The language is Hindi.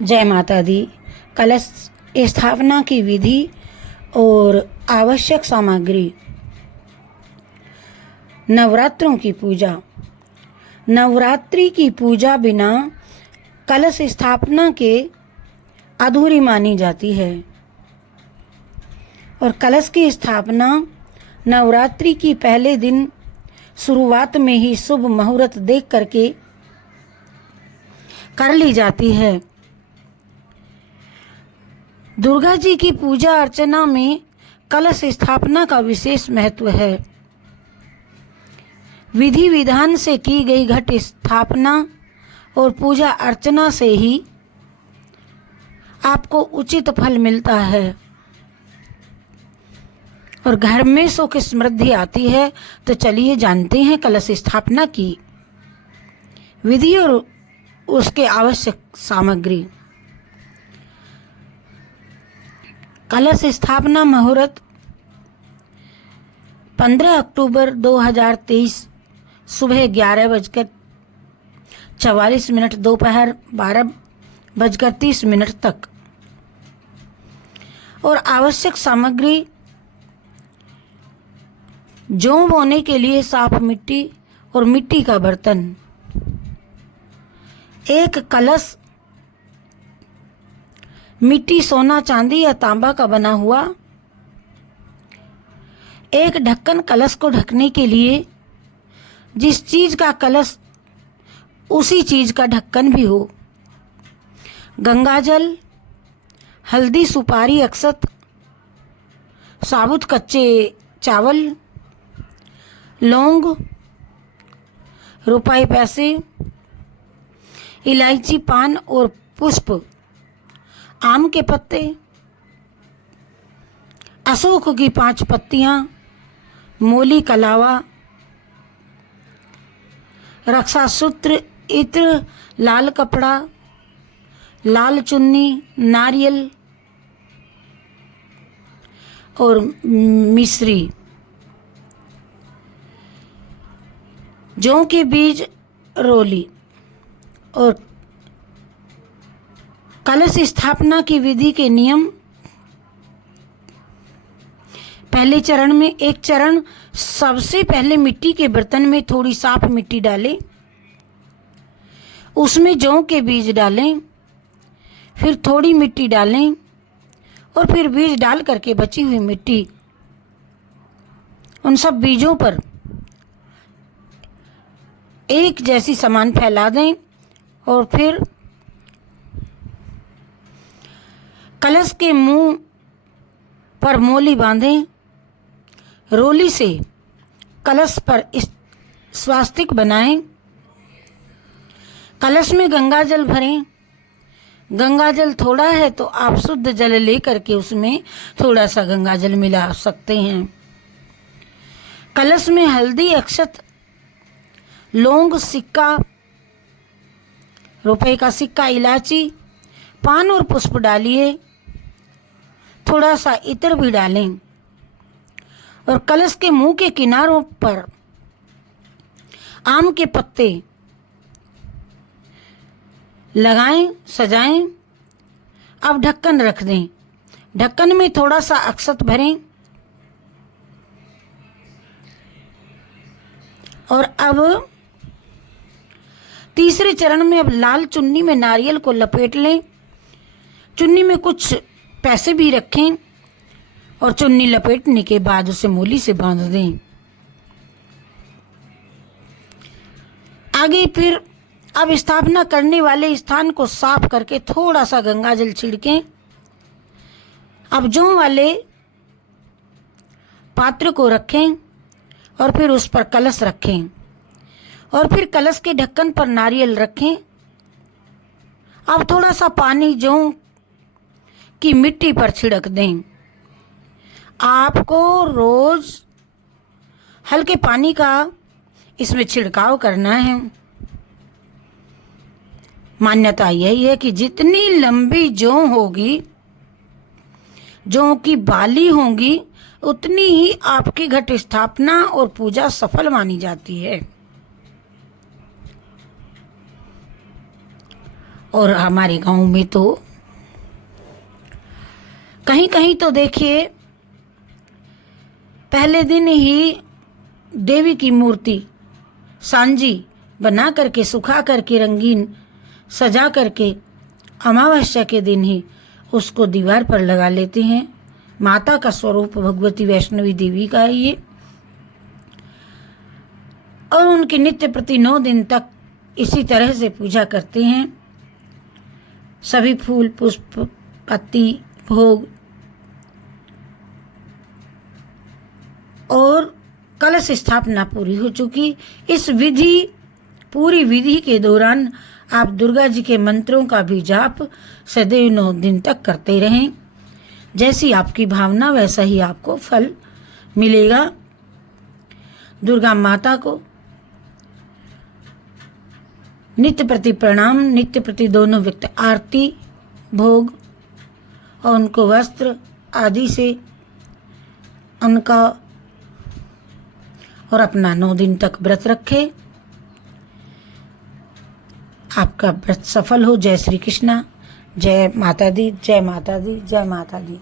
जय माता दी। कलश स्थापना की विधि और आवश्यक सामग्री। नवरात्रों की पूजा। नवरात्रि की पूजा बिना कलश स्थापना के अधूरी मानी जाती है और कलश की स्थापना नवरात्रि की पहले दिन शुरुआत में ही शुभ मुहूर्त देख करके कर ली जाती है। दुर्गा जी की पूजा अर्चना में कलश स्थापना का विशेष महत्व है। विधि विधान से की गई घट स्थापना और पूजा अर्चना से ही आपको उचित फल मिलता है और घर में सुख समृद्धि आती है। तो चलिए जानते हैं कलश स्थापना की विधि और उसके आवश्यक सामग्री। कलश स्थापना मुहूर्त 15 अक्टूबर 2023 सुबह 11:44 दोपहर 12:30 तक। और आवश्यक सामग्री: जौ बोने के लिए साफ मिट्टी और मिट्टी का बर्तन, एक कलश मिट्टी, सोना, चांदी या तांबा का बना हुआ, एक ढक्कन कलश को ढकने के लिए, जिस चीज का कलश उसी चीज का ढक्कन भी हो, गंगाजल, हल्दी, सुपारी, अक्षत, साबुत कच्चे चावल, लौंग, रुपए पैसे, इलायची, पान और पुष्प, आम के पत्ते, अशोक की 5 पत्तियां, मोली, कलावा, रक्षा सूत्र, इत्र, लाल कपड़ा, लाल चुन्नी, नारियल और मिश्री, जौ के बीज, रोली। और कलश स्थापना की विधि के नियम: पहले चरण में एक चरण, सबसे पहले मिट्टी के बर्तन में थोड़ी साफ मिट्टी डालें, उसमें जौ के बीज डालें, फिर थोड़ी मिट्टी डालें और फिर बीज डाल करके बची हुई मिट्टी उन सब बीजों पर एक जैसी समान फैला दें और फिर कलश के मुंह पर मोली बांधें। रोली से कलश पर स्वास्तिक बनाएं। कलश में गंगाजल भरें। गंगाजल थोड़ा है तो आप शुद्ध जल लेकर के उसमें थोड़ा सा गंगाजल मिला सकते हैं। कलश में हल्दी, अक्षत, लौंग, सिक्का, रुपए का सिक्का, इलायची, पान और पुष्प डालिए। थोड़ा सा इत्र भी डालें और कलश के मुंह के किनारों पर आम के पत्ते लगाएं, सजाएं। अब ढक्कन रख दें। ढक्कन में थोड़ा सा अक्षत भरें और अब तीसरे चरण में अब लाल चुन्नी में नारियल को लपेट लें। चुन्नी में कुछ पैसे भी रखें और चुन्नी लपेटने के बाद उसे मूली से बांध दें। आगे फिर अब स्थापना करने वाले स्थान को साफ करके थोड़ा सा गंगाजल छिड़कें। अब जौ वाले पात्र को रखें और फिर उस पर कलश रखें और फिर कलश के ढक्कन पर नारियल रखें। अब थोड़ा सा पानी जौ की मिट्टी पर छिड़क दें। आपको रोज हल्के पानी का इसमें छिड़काव करना है। मान्यता यही है कि जितनी लंबी जौ होगी, जौ की बाली होगी, उतनी ही आपकी घट स्थापना और पूजा सफल मानी जाती है। और हमारे गांव में तो कहीं कहीं तो देखिए पहले दिन ही देवी की मूर्ति सांजी बना करके सुखा करके रंगीन सजा करके अमावस्या के दिन ही उसको दीवार पर लगा लेते हैं। माता का स्वरूप भगवती वैष्णवी देवी का है ये, और उनकी नित्य प्रति 9 दिन तक इसी तरह से पूजा करते हैं। सभी फूल पुष्प पत्ती भोग और कलश स्थापना पूरी हो चुकी। इस पूरी विधि के दौरान आप दुर्गा जी के मंत्रों का भी जाप सदैव 9 दिन तक करते रहें। जैसी आपकी भावना वैसा ही आपको फल मिलेगा। दुर्गा माता को नित्य प्रति प्रणाम, नित्य प्रति दोनों व्यक्ति आरती भोग और उनको वस्त्र आदि से उनका और अपना 9 दिन तक व्रत रखे। आपका व्रत सफल हो। जय श्री कृष्णा। जय माता दी, जय माता दी, जय माता दी।